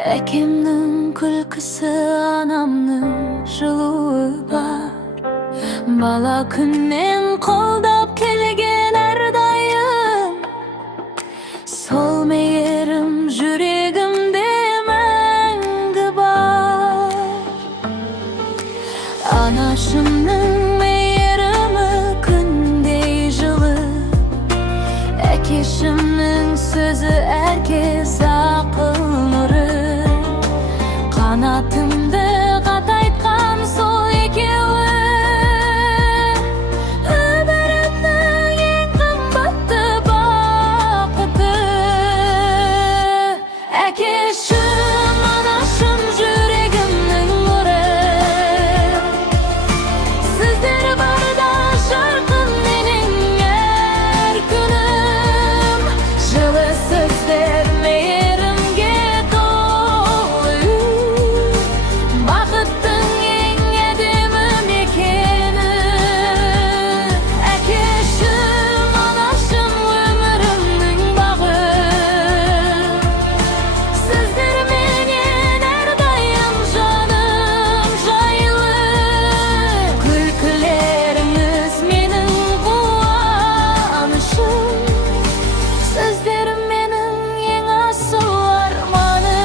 Әкемнің күлкісі, анамның жылуы бар. Бала күннен қолдап келген әрдайым, сол мейірім жүрегімде мәңгі бар. Анашымның мейірімі күндей жылы, әкешімнің сөзі әркез ақыл нұры. Қанатымды қатайтқан сол екеуі, өмірімнің ең қымбатты бақыты. Әкешім, анашым, жүрегімнің нұры, сіздер барда жарқын менің әр күнім. Жылы сөздер мейірімге толы, бақыттың ең әдемі мекені. Әкешім, анашым, өмірімнің бағы, сіздер менен әрдайым жаным жайлы. Күлкілеріңіз менің қуанышым, сіздер менің ең асыл арманым.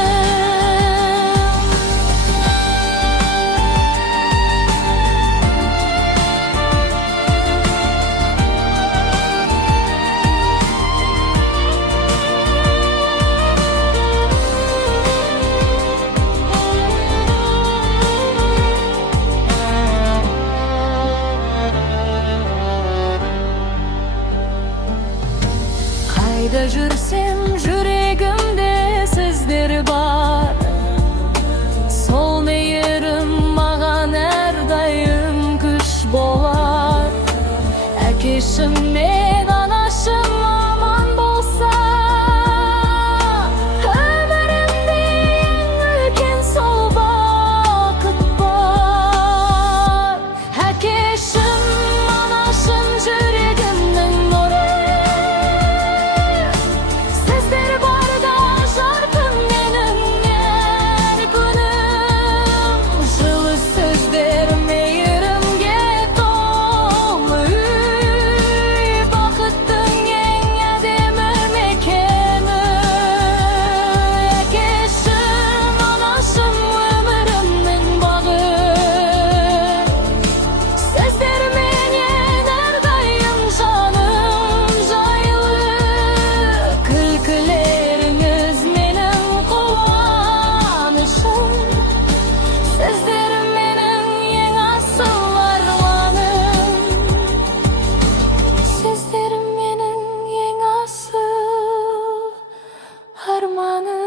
Қайда жүрсем жүрегімде сіздер бар. Сол мейірім маған әрдайым күш болар. Әкешім мен анашым аман болса, өмірімде ең үлкен сол бақыт бар. Әкешім, анашым, жүрегімнің нұры, сіздер барда жарқын менің әр күнім. Жылы сөздер мейірімге толы, бақыттың ең әдемі мекені. Әкешім, анашым, өмірімнің бағы, сіздер менен әрдайым жаным жайлы. Күлкілеріңіз менің қуанышым, сіздер менің ең асыл арманым. Сіздер менің ең асыл арманым.